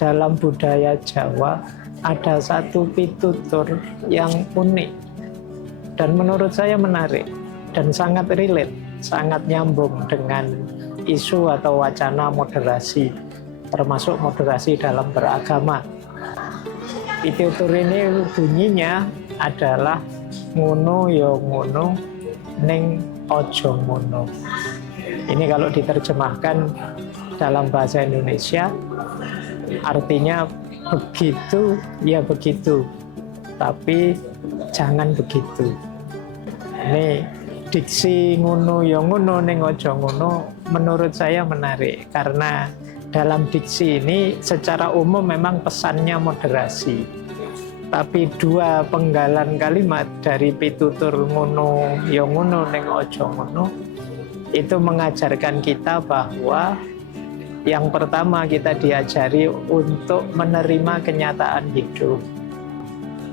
dalam budaya Jawa ada satu pitutur yang unik dan menurut saya menarik dan sangat relate, sangat nyambung dengan isu atau wacana moderasi, termasuk moderasi dalam beragama. Pitutur ini bunyinya adalah ngono ya ngono ning ojo ngono. Ini kalau diterjemahkan dalam bahasa Indonesia artinya begitu ya begitu, tapi jangan begitu. Ini diksi ngono ya ngono ning ojo ngono menurut saya menarik karena dalam diksi ini secara umum memang pesannya moderasi. Tapi dua penggalan kalimat dari pitutur ngono ya ngono ning ojo ngono itu mengajarkan kita bahwa yang pertama kita diajari untuk menerima kenyataan hidup.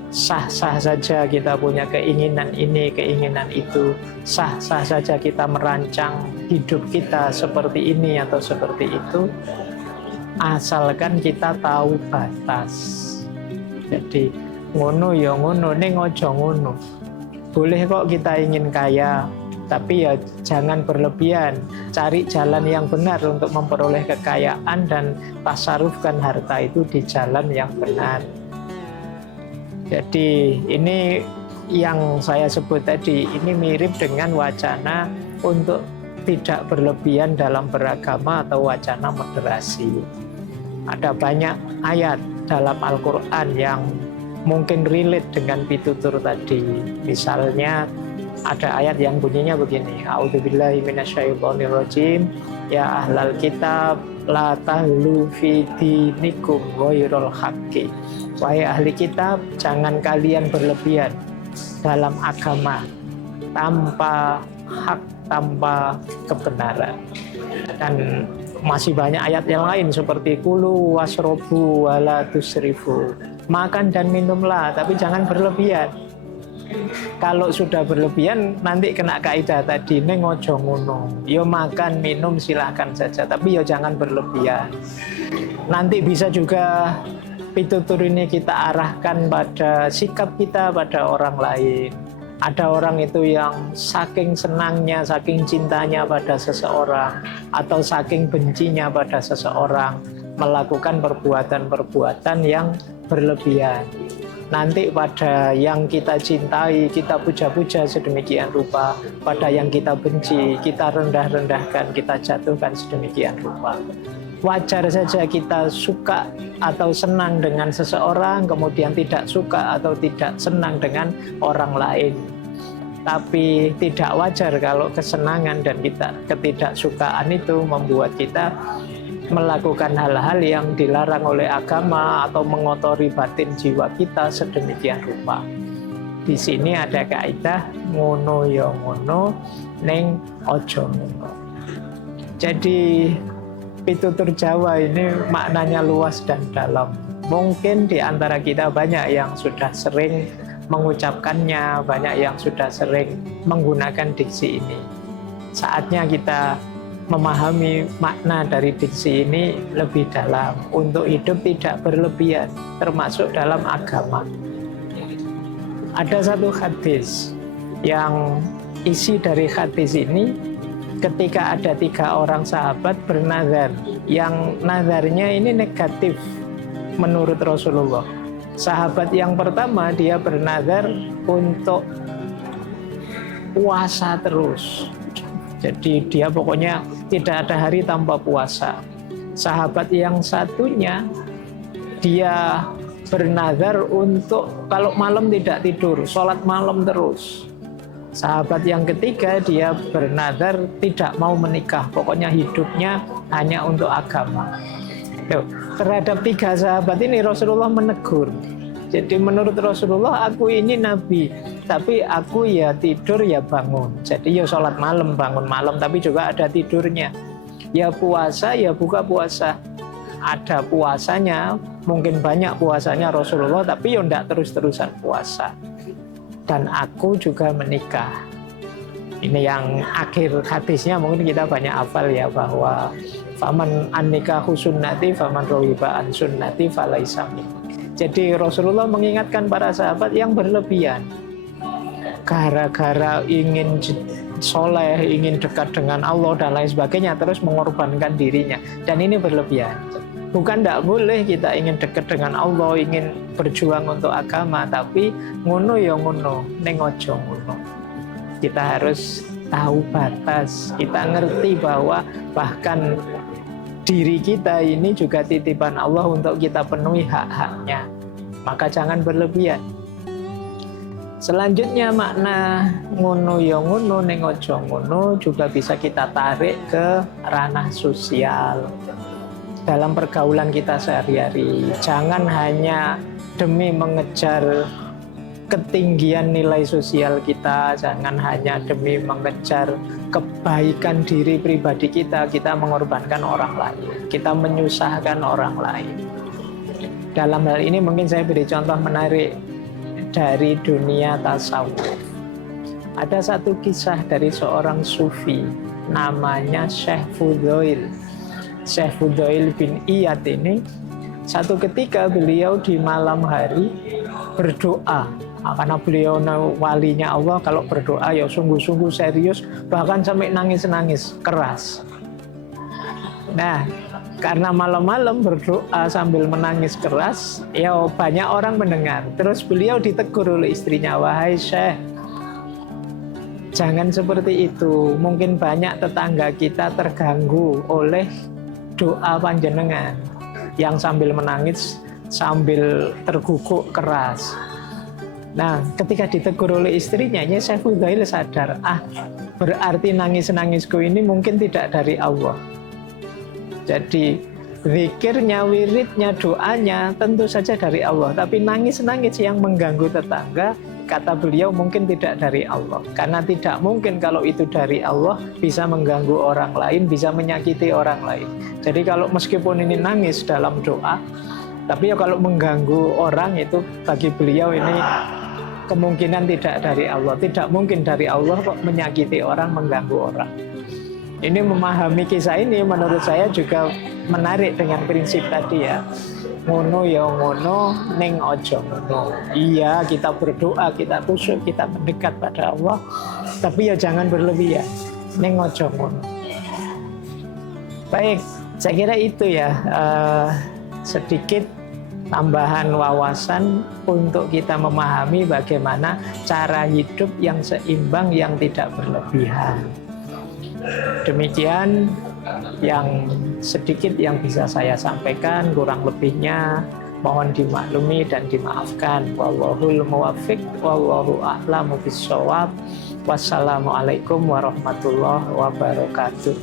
Sah-sah saja kita punya keinginan ini, keinginan itu. Sah-sah saja kita merancang hidup kita seperti ini atau seperti itu. Asalkan kita tahu batas. Jadi ngono ya ngono ning ojo ngono. Boleh kok kita ingin kaya, tapi ya jangan berlebihan. Cari jalan yang benar untuk memperoleh kekayaan dan tasarufkan harta itu di jalan yang benar. Jadi ini yang saya sebut tadi, ini mirip dengan wacana untuk tidak berlebihan dalam beragama atau wacana moderasi. Ada banyak ayat dalam Al-Quran yang mungkin relate dengan pitutur tadi. Misalnya ada ayat yang bunyinya begini, A'udzubillahi minasyaitonirrajim, ya ahlal kitab la tahlu fi dinikum ghairul haqqi. Wahai ahli kitab, jangan kalian berlebihan dalam agama tanpa hak, tanpa kebenaran. Dan masih banyak ayat yang lain seperti kulu wasrobu wala tusrifu. Makan dan minumlah, tapi jangan berlebihan. Kalau sudah berlebihan nanti kena kaidah tadi ning ojo ngono. Yo makan minum silahkan saja, tapi yo jangan berlebihan. Nanti bisa juga pitutur ini kita arahkan pada sikap kita pada orang lain. Ada orang itu yang saking senangnya, saking cintanya pada seseorang atau saking bencinya pada seseorang melakukan perbuatan-perbuatan yang berlebihan. Nanti pada yang kita cintai, kita puja-puja sedemikian rupa. Pada yang kita benci, kita rendah-rendahkan, kita jatuhkan sedemikian rupa. Wajar saja kita suka atau senang dengan seseorang, kemudian tidak suka atau tidak senang dengan orang lain. Tapi tidak wajar kalau kesenangan dan ketidaksukaan itu membuat kita melakukan hal-hal yang dilarang oleh agama atau mengotori batin jiwa kita sedemikian rupa. Di sini ada kaidah ngono ya ngono ning ojo ngono. Jadi pitutur Jawa ini maknanya luas dan dalam. Mungkin di antara kita banyak yang sudah sering mengucapkannya, banyak yang sudah sering menggunakan diksi ini. Saatnya kita memahami makna dari diksi ini lebih dalam untuk hidup tidak berlebihan, termasuk dalam agama. Ada satu hadis yang isi dari hadis ini ketika ada 3 orang sahabat bernazar, yang nazarnya ini negatif menurut Rasulullah. Sahabat yang pertama dia bernazar untuk puasa terus. Jadi dia pokoknya tidak ada hari tanpa puasa. Sahabat yang satunya dia bernazar untuk kalau malam tidak tidur, sholat malam terus. Sahabat yang ketiga dia bernazar tidak mau menikah, pokoknya hidupnya hanya untuk agama. Terhadap 3 sahabat ini Rasulullah menegur. Jadi menurut Rasulullah, aku ini nabi, tapi aku ya tidur ya bangun. Jadi ya sholat malam, bangun malam, tapi juga ada tidurnya. Ya puasa, ya buka puasa. Ada puasanya, mungkin banyak puasanya Rasulullah, tapi ya tidak terus-terusan puasa. Dan aku juga menikah. Ini yang akhir hadisnya mungkin kita banyak hafal ya, bahwa faman annikahu sunnati faman rohiba an sunnati falaisa minni. Jadi Rasulullah mengingatkan para sahabat yang berlebihan gara-gara ingin soleh, ingin dekat dengan Allah dan lain sebagainya, terus mengorbankan dirinya, dan ini berlebihan. Bukan tidak boleh kita ingin dekat dengan Allah, ingin berjuang untuk agama, tapi ngono ya ngono, ning ojo ngono. Kita harus tahu batas, kita ngerti bahwa bahkan diri kita ini juga titipan Allah untuk kita penuhi hak-haknya. Maka jangan berlebihan. Selanjutnya makna ngono ya ngono ning ojo ngono juga bisa kita tarik ke ranah sosial. Dalam pergaulan kita sehari-hari, jangan hanya demi mengejar ketinggian nilai sosial kita, jangan hanya demi mengejar kebaikan diri pribadi kita mengorbankan orang lain, kita menyusahkan orang lain. Dalam hal ini mungkin saya beri contoh menarik dari dunia tasawuf. Ada satu kisah dari seorang sufi namanya Syekh Fudhail. Syekh Fudhail bin Iyad ini, satu ketika beliau di malam hari berdoa. Karena beliau walinya Allah, kalau berdoa ya sungguh-sungguh serius, bahkan sampai nangis-nangis keras. Nah, karena malam-malam berdoa sambil menangis keras, ya banyak orang mendengar. Terus beliau ditegur oleh istrinya, wahai Syekh, jangan seperti itu. Mungkin banyak tetangga kita terganggu oleh doa panjenengan yang sambil menangis, sambil terguguk keras. Nah, ketika ditegur oleh istrinya, ya Syekh Fudhail sadar, berarti nangis-nangisku ini mungkin tidak dari Allah. Jadi zikirnya, wiridnya, doanya tentu saja dari Allah, tapi nangis-nangis yang mengganggu tetangga, kata beliau mungkin tidak dari Allah. Karena tidak mungkin kalau itu dari Allah bisa mengganggu orang lain, bisa menyakiti orang lain. Jadi kalau meskipun ini nangis dalam doa, tapi ya kalau mengganggu orang itu bagi beliau ini kemungkinan tidak dari Allah. Tidak mungkin dari Allah kok menyakiti orang, mengganggu orang. Ini memahami kisah ini menurut saya juga menarik dengan prinsip tadi ya. Ngono ya ngono, ning ojo ngono. Iya, kita berdoa, kita khusyuk, kita mendekat pada Allah, tapi ya jangan berlebihan. Ning ojo ngono. Baik, saya kira itu ya sedikit tambahan wawasan untuk kita memahami bagaimana cara hidup yang seimbang, yang tidak berlebihan. Demikian yang sedikit yang bisa saya sampaikan, kurang lebihnya mohon dimaklumi dan dimaafkan. Wallahul muwaffiq, wallahu a'lamu bissawab. Wassalamualaikum warahmatullahi wabarakatuh.